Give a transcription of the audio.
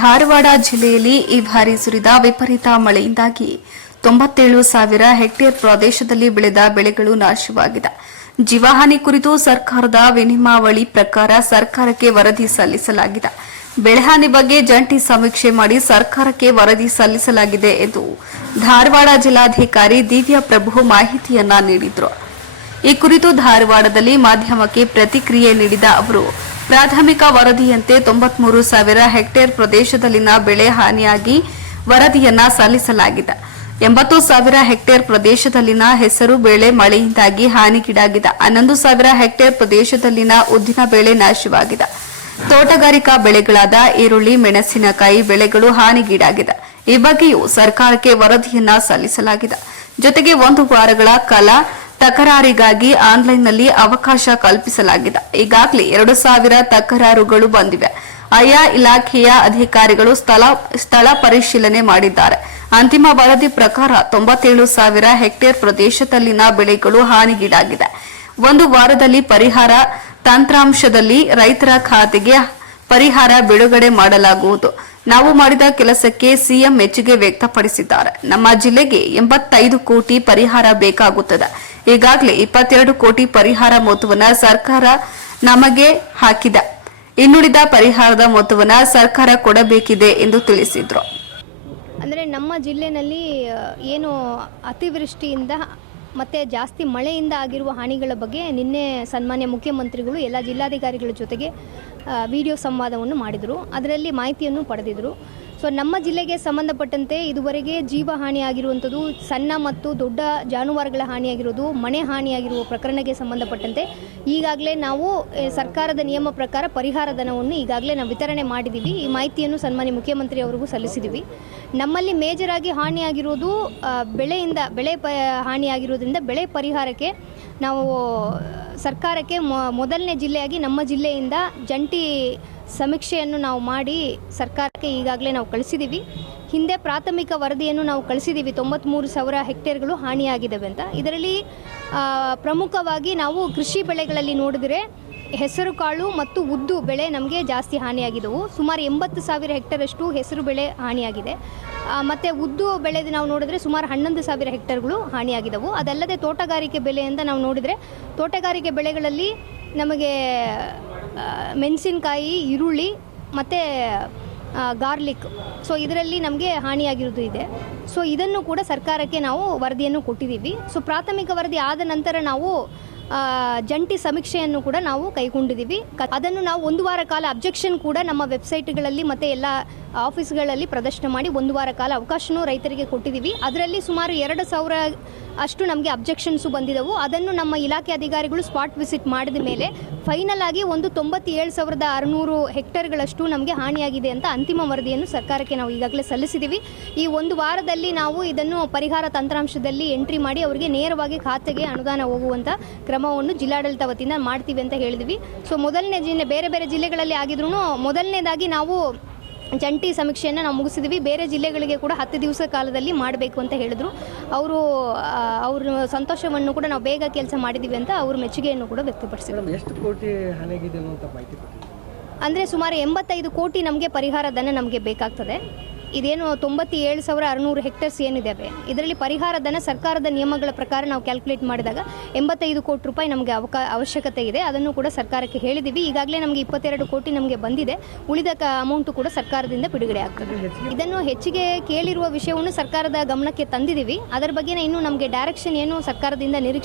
ಧಾರವಾಡ ಜಿಲ್ಲೆಯಲ್ಲಿ ಈ ಬಾರಿ ಸುರಿದ ವಿಪರೀತ ಮಳೆಯಿಂದಾಗಿ 97,000 ಹೆಕ್ಟೇರ್ ಪ್ರದೇಶದಲ್ಲಿ ಬೆಳೆದ ಬೆಳೆಗಳು ನಾಶವಾಗಿದೆ. ಜೀವಹಾನಿ ಕುರಿತು ಸರ್ಕಾರದ ವಿನಿಮಾವಳಿ ಪ್ರಕಾರ ಸರ್ಕಾರಕ್ಕೆ ವರದಿ ಸಲ್ಲಿಸಲಾಗಿದೆ. ಬೆಳೆಹಾನಿ ಬಗ್ಗೆ ಜಂಟಿ ಸಮೀಕ್ಷೆ ಮಾಡಿ ಸರ್ಕಾರಕ್ಕೆ ವರದಿ ಸಲ್ಲಿಸಲಾಗಿದೆ ಎಂದು ಧಾರವಾಡ ಜಿಲ್ಲಾಧಿಕಾರಿ ದಿವ್ಯಾ ಪ್ರಭು ಮಾಹಿತಿಯನ್ನ ನೀಡಿದರು. ಈ ಕುರಿತು ಧಾರವಾಡದಲ್ಲಿ ಮಾಧ್ಯಮಕ್ಕೆ ಪ್ರತಿಕ್ರಿಯೆ ನೀಡಿದ ಅವರು, ಪ್ರಾಥಮಿಕ ವರದಿಯಂತೆ 93,000 ಹೆಕ್ಟೇರ್ ಪ್ರದೇಶದಲ್ಲಿನ ಬೆಳೆ ಹಾನಿಯಾಗಿ ವರದಿಯನ್ನ ಸಲ್ಲಿಸಲಾಗಿದೆ. 80,000 ಹೆಕ್ಟೇರ್ ಪ್ರದೇಶದಲ್ಲಿನ ಹೆಸರು ಬೆಳೆ ಮಳೆಯಿಂದಾಗಿ ಹಾನಿಗೀಡಾಗಿದೆ. 11,000 ಹೆಕ್ಟೇರ್ ಪ್ರದೇಶದಲ್ಲಿನ ಉದ್ದಿನ ಬೆಳೆ ನಾಶವಾಗಿದೆ. ತೋಟಗಾರಿಕಾ ಬೆಳೆಗಳಾದ ಈರುಳ್ಳಿ, ಮೆಣಸಿನಕಾಯಿ ಬೆಳೆಗಳು ಹಾನಿಗೀಡಾಗಿದೆ. ಈ ಬಗ್ಗೆಯೂ ಸರ್ಕಾರಕ್ಕೆ ವರದಿಯನ್ನ ಸಲ್ಲಿಸಲಾಗಿದೆ. ಜೊತೆಗೆ 1 ವಾರಗಳ ಕಾಲ ತಕರಾರಿಗಾಗಿ ಆನ್ಲೈನ್ನಲ್ಲಿ ಅವಕಾಶ ಕಲ್ಪಿಸಲಾಗಿದೆ. ಈಗಾಗಲೇ 2,000 ತಕರಾರುಗಳು ಬಂದಿವೆ. ಆಯಾ ಇಲಾಖೆಯ ಅಧಿಕಾರಿಗಳು ಸ್ಥಳ ಪರಿಶೀಲನೆ ಮಾಡಿದ್ದಾರೆ. ಅಂತಿಮ ವರದಿ ಪ್ರಕಾರ 97,000 ಹೆಕ್ಟೇರ್ ಪ್ರದೇಶದಲ್ಲಿನ ಬೆಳೆಗಳು ಹಾನಿಗೀಡಾಗಿದೆ. 1 ವಾರದಲ್ಲಿ ಪರಿಹಾರ ತಂತ್ರಾಂಶದಲ್ಲಿ ರೈತರ ಖಾತೆಗೆ ಪರಿಹಾರ ಬಿಡುಗಡೆ ಮಾಡಲಾಗುವುದು. ನಾವು ಮಾಡಿದ ಕೆಲಸಕ್ಕೆ ಸಿಎಂ ಮೆಚ್ಚುಗೆ ವ್ಯಕ್ತಪಡಿಸಿದ್ದಾರೆ. ನಮ್ಮ ಜಿಲ್ಲೆಗೆ 85 ಕೋಟಿ ಪರಿಹಾರ ಬೇಕಾಗುತ್ತದೆ. ಈಗಾಗಲೇ 22 ಕೋಟಿ ಪರಿಹಾರ ಮೊತ್ತವನ್ನು ಸರ್ಕಾರ ನಮಗೆ ಹಾಕಿದೆ. ಇನ್ನುಳಿದ ಪರಿಹಾರದ ಮೊತ್ತವನ್ನು ಸರ್ಕಾರ ಕೊಡಬೇಕಿದೆ ಎಂದು ತಿಳಿಸಿದರು. ಅಂದರೆ ನಮ್ಮ ಜಿಲ್ಲೆಯಲ್ಲಿ ಏನು ಅತಿವೃಷ್ಟಿಯಿಂದ ಮತ್ತು ಜಾಸ್ತಿ ಮಳೆಯಿಂದ ಆಗಿರುವ ಹಾನಿಗಳ ಬಗ್ಗೆ ನಿನ್ನೆ ಸನ್ಮಾನ್ಯ ಮುಖ್ಯಮಂತ್ರಿಗಳು ಎಲ್ಲ ಜಿಲ್ಲಾಧಿಕಾರಿಗಳ ಜೊತೆಗೆ ವಿಡಿಯೋ ಸಂವಾದವನ್ನು ಮಾಡಿದರು. ಅದರಲ್ಲಿ ಮಾಹಿತಿಯನ್ನು ಪಡೆದಿದ್ದರು. ಸೊ ನಮ್ಮ ಜಿಲ್ಲೆಗೆ ಸಂಬಂಧಪಟ್ಟಂತೆ ಇದುವರೆಗೆ ಜೀವ ಹಾನಿಯಾಗಿರುವಂಥದ್ದು, ಸಣ್ಣ ಮತ್ತು ದೊಡ್ಡ ಜಾನುವಾರುಗಳ ಹಾನಿಯಾಗಿರೋದು, ಮನೆ ಹಾನಿಯಾಗಿರುವ ಪ್ರಕರಣಕ್ಕೆ ಸಂಬಂಧಪಟ್ಟಂತೆ ಈಗಾಗಲೇ ನಾವು ಸರ್ಕಾರದ ನಿಯಮ ಪ್ರಕಾರ ಪರಿಹಾರ ಧನವನ್ನು ಈಗಾಗಲೇ ನಾವು ವಿತರಣೆ ಮಾಡಿದ್ದೀವಿ. ಈ ಮಾಹಿತಿಯನ್ನು ಸನ್ಮಾನ್ಯ ಮುಖ್ಯಮಂತ್ರಿ ಅವರಿಗೂ ಸಲ್ಲಿಸಿದ್ದೀವಿ. ನಮ್ಮಲ್ಲಿ ಮೇಜರಾಗಿ ಹಾನಿಯಾಗಿರೋದು ಬೆಳೆ ಹಾನಿಯಾಗಿರೋದ್ರಿಂದ ಬೆಳೆ ಪರಿಹಾರಕ್ಕೆ ನಾವು ಸರ್ಕಾರಕ್ಕೆ ಮೊದಲನೇ ಜಿಲ್ಲೆಯಾಗಿ ನಮ್ಮ ಜಿಲ್ಲೆಯಿಂದ ಜಂಟಿ ಸಮೀಕ್ಷೆಯನ್ನು ನಾವು ಮಾಡಿ ಸರ್ಕಾರಕ್ಕೆ ಈಗಾಗಲೇ ನಾವು ಕಳಿಸಿದ್ದೀವಿ. ಹಿಂದೆ ಪ್ರಾಥಮಿಕ ವರದಿಯನ್ನು ನಾವು ಕಳಿಸಿದ್ದೀವಿ. 93,000 ಹೆಕ್ಟೇರ್ಗಳು ಹಾನಿಯಾಗಿದ್ದಾವೆ ಅಂತ. ಇದರಲ್ಲಿ ಪ್ರಮುಖವಾಗಿ ನಾವು ಕೃಷಿ ಬೆಳೆಗಳಲ್ಲಿ ನೋಡಿದರೆ ಹೆಸರು ಕಾಳು ಮತ್ತು ಉದ್ದು ಬೆಳೆ ನಮಗೆ ಜಾಸ್ತಿ ಹಾನಿಯಾಗಿದ್ದವು. ಸುಮಾರು 80,000 ಹೆಕ್ಟೇರಷ್ಟು ಹೆಸರು ಬೆಳೆ ಹಾನಿಯಾಗಿದೆ. ಮತ್ತು ಉದ್ದು ಬೆಳೆದು ನಾವು ನೋಡಿದ್ರೆ ಸುಮಾರು 11,000 ಹೆಕ್ಟೇರ್ಗಳು ಹಾನಿಯಾಗಿದ್ದವು. ಅದಲ್ಲದೆ ತೋಟಗಾರಿಕೆ ಬೆಳೆಯಿಂದ ನಾವು ನೋಡಿದರೆ ತೋಟಗಾರಿಕೆ ಬೆಳೆಗಳಲ್ಲಿ ನಮಗೆ ಮೆಣಸಿನಕಾಯಿ, ಈರುಳ್ಳಿ ಮತ್ತು ಗಾರ್ಲಿಕ್, ಸೊ ಇದರಲ್ಲಿ ನಮಗೆ ಹಾನಿಯಾಗಿರೋದು ಇದೆ. ಸೊ ಇದನ್ನು ಕೂಡ ಸರ್ಕಾರಕ್ಕೆ ನಾವು ವರದಿಯನ್ನು ಕೊಟ್ಟಿದ್ದೀವಿ. ಸೊ ಪ್ರಾಥಮಿಕ ವರದಿ ಆದ ನಂತರ ನಾವು ಜಂಟಿ ಸಮೀಕ್ಷೆಯನ್ನು ಕೂಡ ನಾವು ಕೈಗೊಂಡಿದ್ದೀವಿ. ಅದನ್ನು ನಾವು 1 ವಾರ ಕಾಲ ಅಬ್ಜೆಕ್ಷನ್ ಕೂಡ ನಮ್ಮ ವೆಬ್ಸೈಟ್ಗಳಲ್ಲಿ ಮತ್ತು ಎಲ್ಲ ಆಫೀಸ್ಗಳಲ್ಲಿ ಪ್ರದರ್ಶನ ಮಾಡಿ 1 ವಾರ ಕಾಲ ಅವಕಾಶನೂ ರೈತರಿಗೆ ಕೊಟ್ಟಿದ್ದೀವಿ. ಅದರಲ್ಲಿ ಸುಮಾರು 2,000 ಅಷ್ಟು ನಮಗೆ ಅಬ್ಜೆಕ್ಷನ್ಸು ಬಂದಿದ್ದವು. ಅದನ್ನು ನಮ್ಮ ಇಲಾಖೆ ಅಧಿಕಾರಿಗಳು ಸ್ಪಾಟ್ ವಿಸಿಟ್ ಮಾಡಿದ ಮೇಲೆ ಫೈನಲ್ ಆಗಿ ಒಂದು 97,600 ಹೆಕ್ಟೇರ್ಗಳಷ್ಟು ನಮಗೆ ಹಾನಿಯಾಗಿದೆ ಅಂತ ಅಂತಿಮ ವರದಿಯನ್ನು ಸರ್ಕಾರಕ್ಕೆ ನಾವು ಈಗಾಗಲೇ ಸಲ್ಲಿಸಿದ್ದೀವಿ. ಈ 1 ವಾರದಲ್ಲಿ ನಾವು ಇದನ್ನು ಪರಿಹಾರ ತಂತ್ರಾಂಶದಲ್ಲಿ ಎಂಟ್ರಿ ಮಾಡಿ ಅವರಿಗೆ ನೇರವಾಗಿ ಖಾತೆಗೆ ಅನುದಾನ ಹೋಗುವಂಥ ಕ್ರಮವನ್ನು ಜಿಲ್ಲಾಡಳಿತ ವತಿಯಿಂದ ಮಾಡ್ತೀವಿ ಅಂತ ಹೇಳಿದ್ವಿ. ಸೊ ಮೊದಲನೇ ಬೇರೆ ಬೇರೆ ಜಿಲ್ಲೆಗಳಲ್ಲಿ ಆಗಿದ್ರೂ ಮೊದಲನೇದಾಗಿ ನಾವು ಜಂಟಿ ಸಮೀಕ್ಷೆಯನ್ನು ನಾವು ಮುಗಿಸಿದ್ವಿ. ಬೇರೆ ಜಿಲ್ಲೆಗಳಿಗೆ ಕೂಡ 10 ದಿವಸ ಕಾಲದಲ್ಲಿ ಮಾಡಬೇಕು ಅಂತ ಹೇಳಿದ್ರು. ಅವ್ರ ಸಂತೋಷವನ್ನು ಕೂಡ ನಾವು ಬೇಗ ಕೆಲಸ ಮಾಡಿದ್ದೀವಿ ಅಂತ ಅವ್ರ ಮೆಚ್ಚುಗೆಯನ್ನು ಕೂಡ ವ್ಯಕ್ತಪಡಿಸಿದ್ರು. ಎಷ್ಟು ಕೋಟಿ ಹಾನಿಯಾಗಿದೆ ಅಂತ ಮಾಹಿತಿ ಅಂದರೆ ಸುಮಾರು 85 ಕೋಟಿ ನಮಗೆ ಪರಿಹಾರ ಧನ ನಮಗೆ ಬೇಕಾಗ್ತದೆ. ಇದೇನು 97,600 ಹೆಕ್ಟೇರ್ಸ್ ಏನಿದ್ದಾವೆ ಇದರಲ್ಲಿ ಪರಿಹಾರ ಧನ ಸರ್ಕಾರದ ನಿಯಮಗಳ ಪ್ರಕಾರ ನಾವು ಕ್ಯಾಲ್ಕುಲೇಟ್ ಮಾಡಿದಾಗ 85 ಕೋಟಿ ರೂಪಾಯಿ ನಮಗೆ ಅವಶ್ಯಕತೆ ಇದೆ. ಅದನ್ನು ಕೂಡ ಸರ್ಕಾರಕ್ಕೆ ಹೇಳಿದ್ದೀವಿ. ಈಗಾಗಲೇ ನಮಗೆ 22 ಕೋಟಿ ನಮಗೆ ಬಂದಿದೆ. ಉಳಿದ ಅಮೌಂಟು ಕೂಡ ಸರ್ಕಾರದಿಂದ ಬಿಡುಗಡೆ ಆಗ್ತದೆ. ಇದನ್ನು ಹೆಚ್ಚಿಗೆ ಕೇಳಿರುವ ವಿಷಯವನ್ನು ಸರ್ಕಾರದ ಗಮನಕ್ಕೆ ತಂದಿದ್ದೀವಿ. ಅದರ ಬಗ್ಗೆ ಇನ್ನೂ ನಮಗೆ ಡೈರೆಕ್ಷನ್ ಏನು ಸರ್ಕಾರದಿಂದ ನಿರೀಕ್ಷೆ